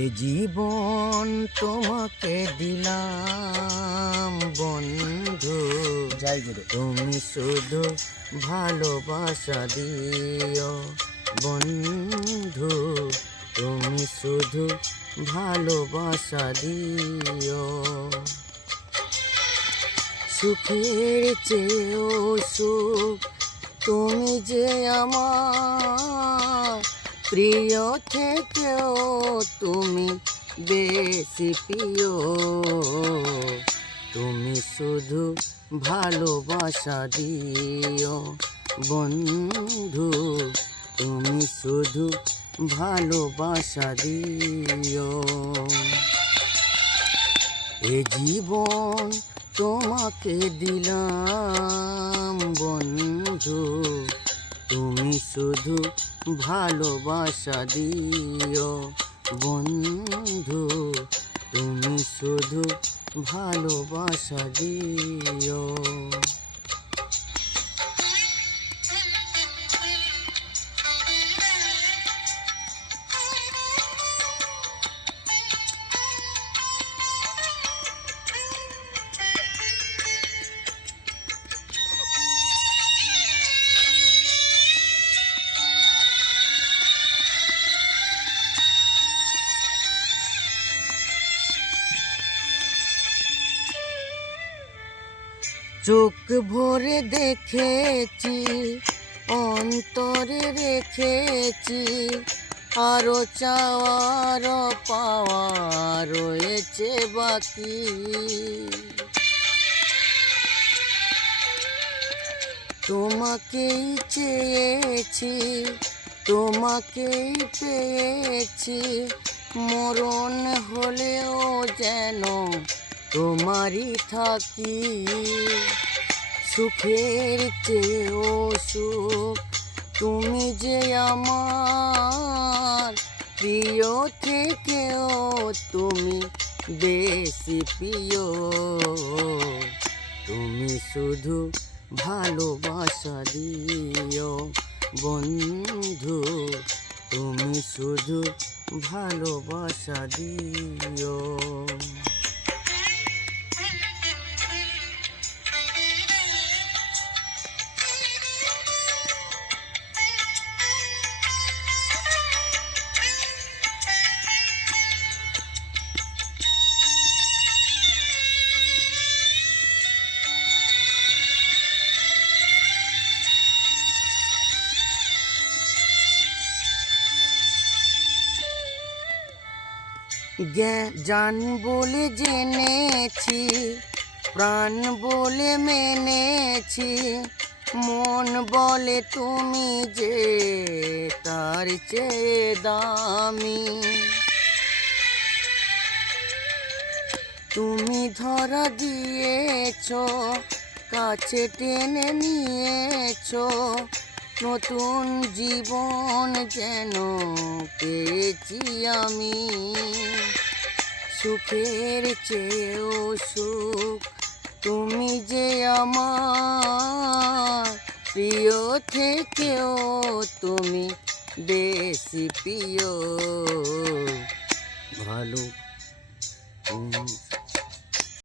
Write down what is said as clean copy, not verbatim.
এ জীবন তোমাকে দিলাম বন্ধু, জয় গুরু। তুমি শুধু ভালোবাসা দিও বন্ধু, তুমি শুধু ভালোবাসা দিও। সুখের চেয়েও সুখ তুমি যে আমার প্রিয় থেকেও তুমি বেশি প্রিয়। তুমি শুধু ভালোবাসা দিও বন্ধু, তুমি শুধু ভালোবাসা দিও। এ জীবন তোমাকে দিলাম বন্ধু, তুমি শুধু ভালোবাসা দিও বন্ধু, তুমি শুধু ভালোবাসা দিও। চোখ ভরে দেখেছি, অন্তরে রেখেছি, আরো চাওয়ার পাওয়া রয়েছে বাকি। তোমাকেই চেয়েছি, তোমাকেই পেয়েছি, মরণ হলেও যেন তোমারই থাকি। সুখের চেয়েও সুখ তুমি যে আমার প্রিয় থেকেও তুমি বেশি প্রিয়। তুমি শুধু ভালোবাসা দিও বন্ধু, তুমি শুধু ভালোবাসা দিও। জান বলে জেনেছি, প্রাণ বলে মেনেছি, মন বলে তুমি যে তার চেয়ে দামি। তুমি ধরা দিয়েছ, কাছে টেনে নিয়েছ, নতুন জীবন যেন পেয়েছি আমি। সুখের চেয়েও সুখ তুমি যে আমার প্রিয় থেকেও তুমি বেশি প্রিয়। ভালো